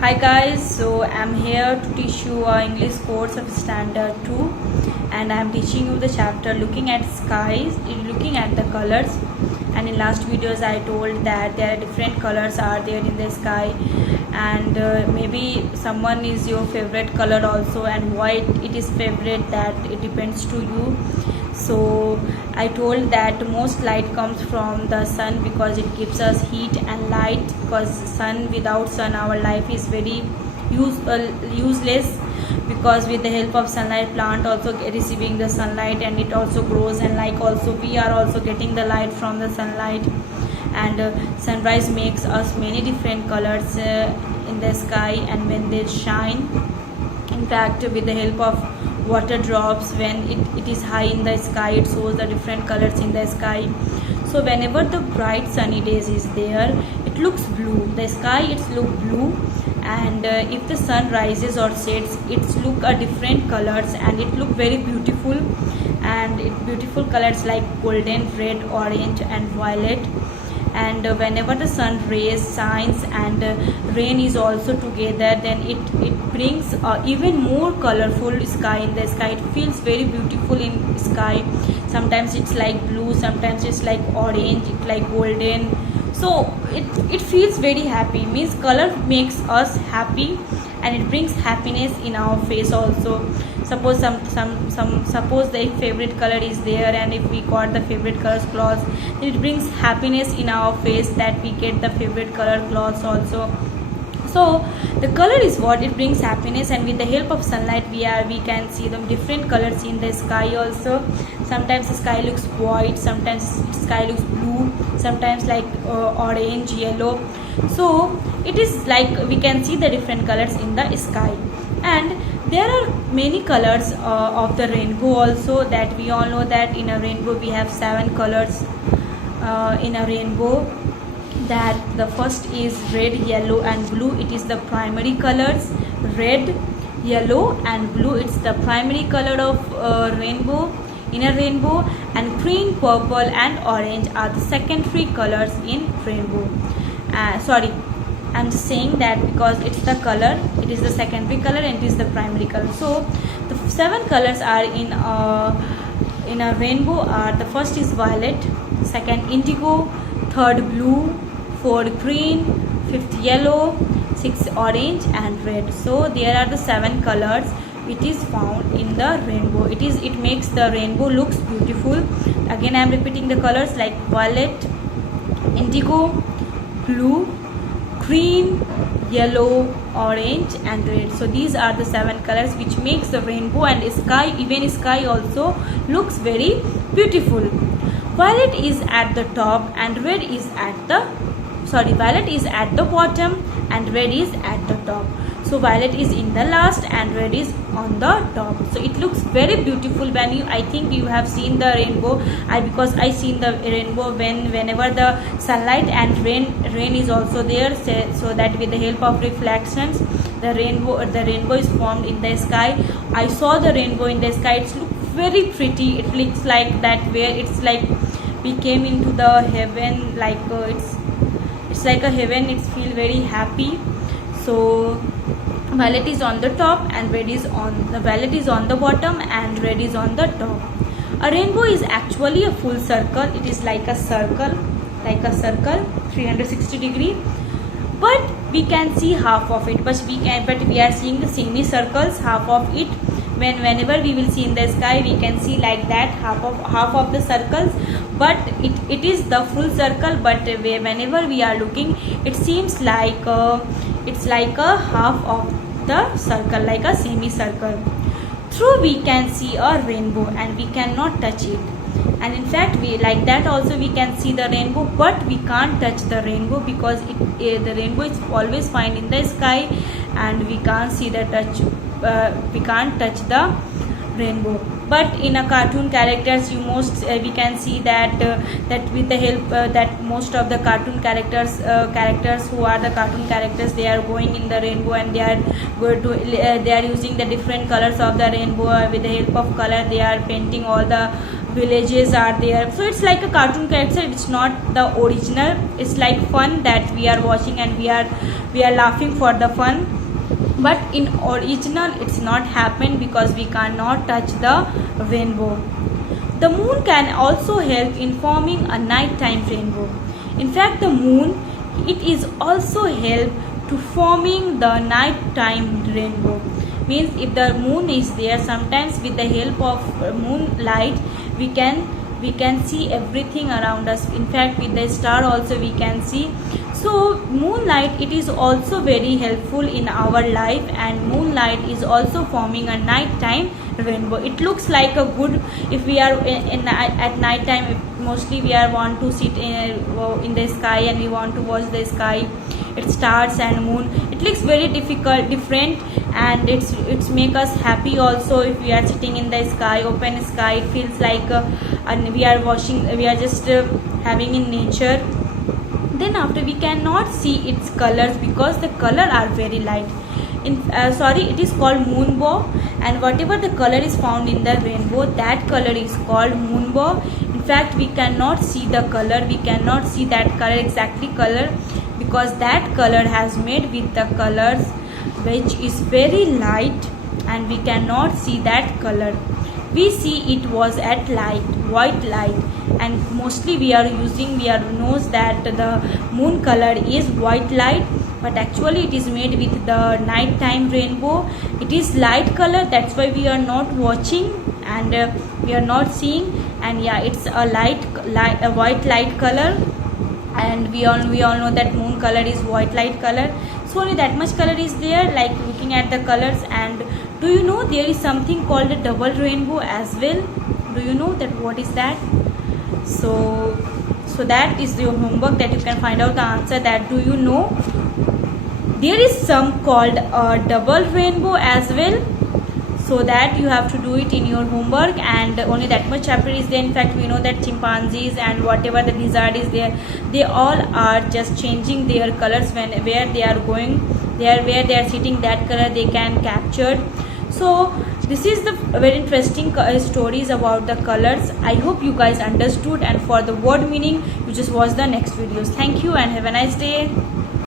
Hi guys, so I'm here to teach you English course of standard 2 and I'm teaching you the chapter looking at skies, looking at the colors. And in last videos I told that there are different colors are there in the sky, and maybe someone is your favorite color also, and why it is favorite, that it depends to you. So I told that most light comes from the sun because it gives us heat and light, because sun, without sun our life is very useless, because with the help of sunlight plant also receiving the sunlight and it also grows, and like also we are also getting the light from the sunlight. And sunrise makes us many different colors in the sky, and when they shine, in fact with the help of water drops, when it is high in the sky, it shows the different colors in the sky. So whenever the bright sunny days is there, it looks blue, the sky it's look blue. And if the sun rises or sets, it's look a different colors and it look very beautiful, and beautiful colors like golden, red, orange and violet. And whenever the sun rays shines and rain is also together, then it brings even more colorful sky in the sky. It feels very beautiful in sky. Sometimes it's like blue, sometimes it's like orange, it's like golden. So it feels very happy, means color makes us happy and it brings happiness in our face also. Suppose suppose the favorite color is there, and if we got the favorite colors clothes, it brings happiness in our face that we get the favorite color clothes also. So the color is what it brings happiness, and with the help of sunlight we can see the different colors in the sky also. Sometimes the sky looks white, sometimes sky looks blue, sometimes like orange, yellow. So it is like we can see the different colors in the sky. And there are many colors of the rainbow also, that we all know that in a rainbow we have 7 colors in a rainbow. That the first is red, yellow and blue. It is the primary colors. Red, yellow and blue, it's the primary color of rainbow, in a rainbow. And green, purple and orange are the secondary colors in rainbow. Sorry, I'm just saying that because it's the color, it is the secondary color and it is the primary color. So the 7 colors are in a rainbow are: the first is violet, second indigo, third blue, fourth green, fifth yellow, sixth orange and red. So there are the 7 colors which is found in the rainbow. It makes the rainbow looks beautiful. Again I am repeating the colors like violet, indigo, blue, green, yellow, orange and red. So these are the 7 colors which makes the rainbow, and sky, even sky also looks very beautiful. Violet is at the top and red is at the violet is at the bottom and red is at the top. So violet is in the last and red is on the top. So it looks very beautiful when you, I think you have seen the rainbow. Because I seen the rainbow whenever the sunlight and rain is also there, so that with the help of reflections the rainbow is formed in the sky. I saw the rainbow in the sky. It looks very pretty. It looks like that where it's like we came into the heaven, like it's like a heaven. It's feel very happy. So violet is on the top and red is on the violet is on the bottom and red is on the top. A rainbow is actually a full circle. It is like a circle 360 degree, but we can see half of it. But we are seeing the semicircles, half of it. Whenever we will see in the sky, we can see like that half of the circles, but it is the full circle. But whenever we are looking, it seems like it's like a half of the circle, like a semicircle. Through we can see a rainbow and we cannot touch it. And in fact we like that also we can see the rainbow, but we can't touch the rainbow because the rainbow is always found in the sky and we can't see the we can't touch the rainbow. But in a cartoon characters, we can see that that with the help that most of the cartoon characters who are the cartoon characters, they are going in the rainbow and they are using the different colors of the rainbow. With the help of color they are painting all the villages are there. So it's like a cartoon character, it's not the original. It's like fun that we are watching and we are laughing for the fun. But in original it's not happen because we cannot touch the rainbow. The moon can also help in forming a nighttime rainbow. In fact, the moon, it is also help to forming the nighttime rainbow. Means if the moon is there, sometimes with the help of moonlight we can see everything around us. In fact, with the star also we can see. So moonlight, it is also very helpful in our life, and moonlight is also forming a nighttime rainbow. It looks like a good, if we are at night time, mostly we are want to sit in the sky and we want to watch the sky, its stars and moon. It looks very different, and it's make us happy also. If we are sitting in the sky, open sky, it feels like and we are watching, we are just having in nature. Then after, we cannot see its colors because the color are very light. It is called moonbow, and whatever the color is found in the rainbow, that color is called moonbow. In fact, we cannot see the color, we cannot see that color, exactly color, because that color has made with the colors which is very light, and we cannot see that color. We see it was at light, white light, and mostly we knows that the moon color is white light, but actually it is made with the nighttime rainbow. It is light color, that's why we are not watching and we are not seeing. And yeah, it's a white light color, and we all know that moon color is white light color. So only that much color is there, like looking at the colors. And do you know there is something called a double rainbow as well? Do you know that what is that? So that is your homework, that you can find out the answer. That do you know there is some called a double rainbow as well? So that you have to do it in your homework, and only that much chapter is there. In fact, we know that chimpanzees and whatever the lizard is there, they all are just changing their colors where they are going, where they are sitting, that color they can capture. So this is the very interesting stories about the colors. I hope you guys understood, and for the word meaning you just watch the next videos. Thank you and have a nice day.